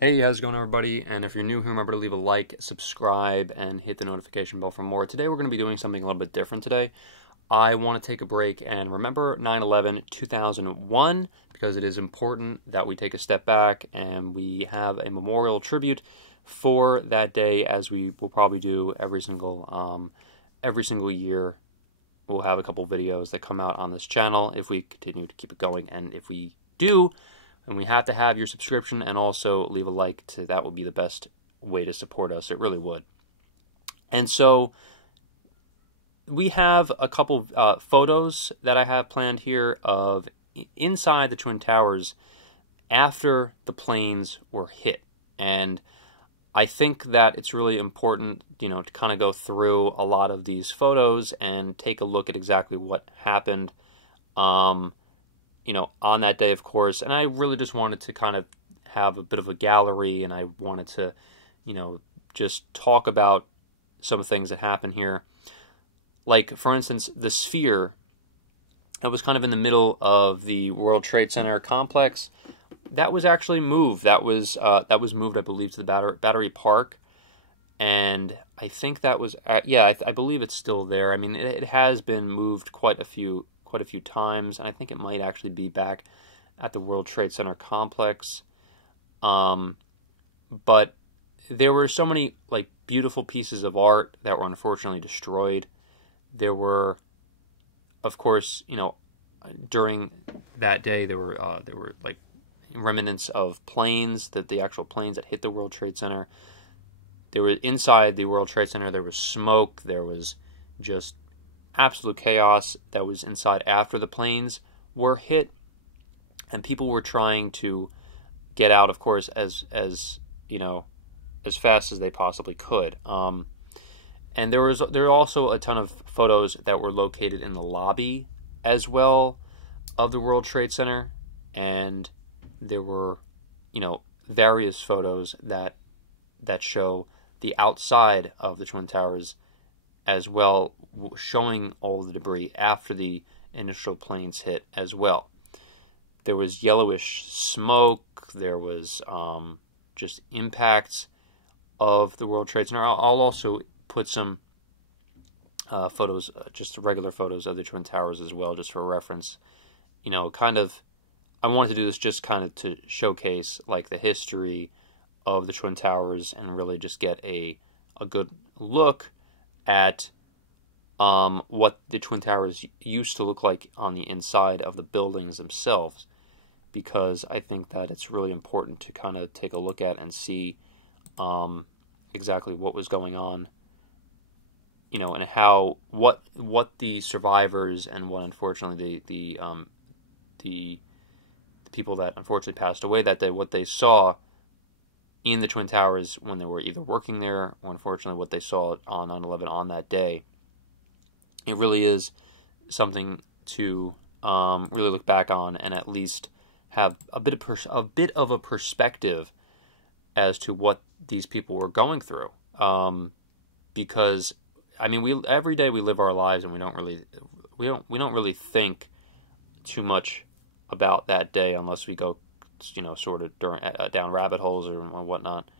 Hey, how's it going, everybody? And if you're new here, remember to leave a like, subscribe, and hit the notification bell for more. Today, we're going to be doing something a little bit different today. I want to take a break and remember 9/11 2001 because it is important that we take a step back and we have a memorial tribute for that day, as we will probably do every single year. We'll have a couple videos that come out on this channel if we continue to keep it going, and if we do, and we have to have your subscription and also leave a like. That would be the best way to support us. It really would. And so we have a couple photos that I have planned here of inside the Twin Towers after the planes were hit. And I think that it's really important, to kind of go through a lot of these photos and take a look at exactly what happened, on that day, of course. And I really just wanted to kind of have a bit of a gallery, and I wanted to, just talk about some things that happened here. Like, for instance, the sphere that was kind of in the middle of the World Trade Center complex, that was actually moved. That was moved, I believe, to the Battery Park, and I think that was I believe it's still there. I mean, it has been moved quite a few times, and I think it might actually be back at the World Trade Center complex. But there were so many beautiful pieces of art that were unfortunately destroyed. There were, of course, during that day there were remnants of planes, the actual planes that hit the World Trade Center. There were inside the World Trade Center. There was smoke. There was just absolute chaos that was inside after the planes were hit, and people were trying to get out, of course, as fast as they possibly could. And there were also a ton of photos that were located in the lobby as well of the World Trade Center, and there were, various photos that show the outside of the Twin Towers as well, showing all the debris after the initial planes hit as well. There was yellowish smoke. There was just impacts of the World Trade Center. I'll also put some photos, just regular photos of the Twin Towers as well, just for reference. I wanted to do this just kind of to showcase the history of the Twin Towers and really just get a good look at what the Twin Towers used to look like on the inside of the buildings themselves, because I think that it's really important to kind of take a look at and see exactly what was going on, and how what the survivors and what unfortunately the people that unfortunately passed away that day, what they saw in the Twin Towers when they were either working there, or unfortunately what they saw on 9/11 on that day. It really is something to really look back on and at least have a bit of a perspective as to what these people were going through. Because every day we live our lives and we don't really think too much about that day unless we go, sort of down rabbit holes or whatnot.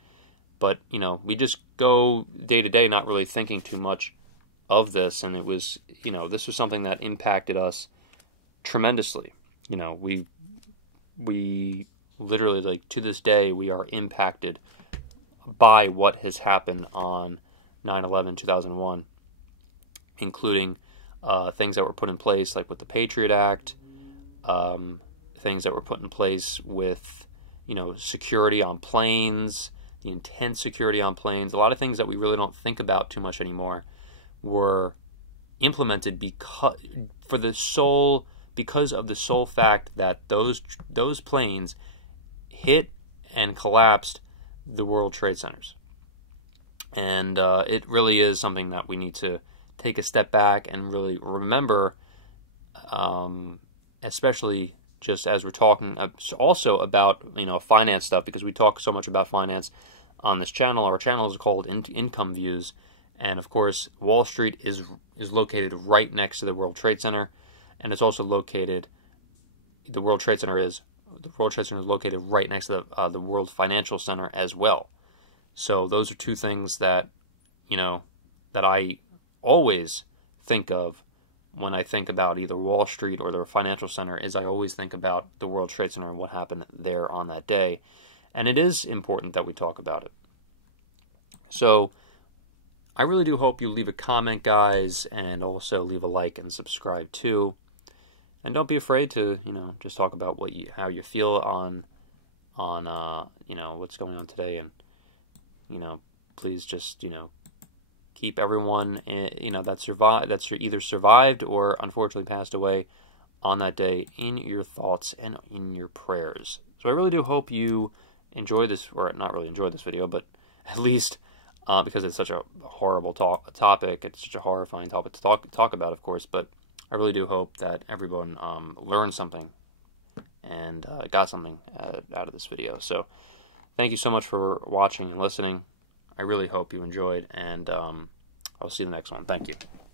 But we just go day to day, not really thinking too much of this, and it was, this was something that impacted us tremendously. We literally, to this day, we are impacted by what has happened on 9/11 2001, including things that were put in place, like with the Patriot Act, things that were put in place with, security on planes, the intense security on planes. A lot of things that we really don't think about too much anymore were implemented because of the sole fact that those planes hit and collapsed the World Trade Centers. And it really is something that we need to take a step back and really remember, especially just as we're talking also about finance stuff, because we talk so much about finance on this channel. Our channel is called Income Views, and of course Wall Street is located right next to the World Trade Center, and it's also located, the World Trade Center is the World Trade Center is located right next to the World Financial Center as well. So those are two things that, that I always think of when I think about either Wall Street or the Financial Center. Is I always think about the World Trade Center and what happened there on that day. And it is important that we talk about it. So I really do hope you leave a comment, guys, and also leave a like and subscribe too. And don't be afraid to, just talk about how you feel on what's going on today, and please just keep everyone that's either survived or unfortunately passed away on that day in your thoughts and in your prayers. So I really do hope you enjoy this, or not really enjoy this video, but at least because it's such a horrible topic, it's such a horrifying topic to talk about, of course, but I really do hope that everyone learned something and got something out of this video. So thank you so much for watching and listening. I really hope you enjoyed, and I'll see you in the next one. Thank you.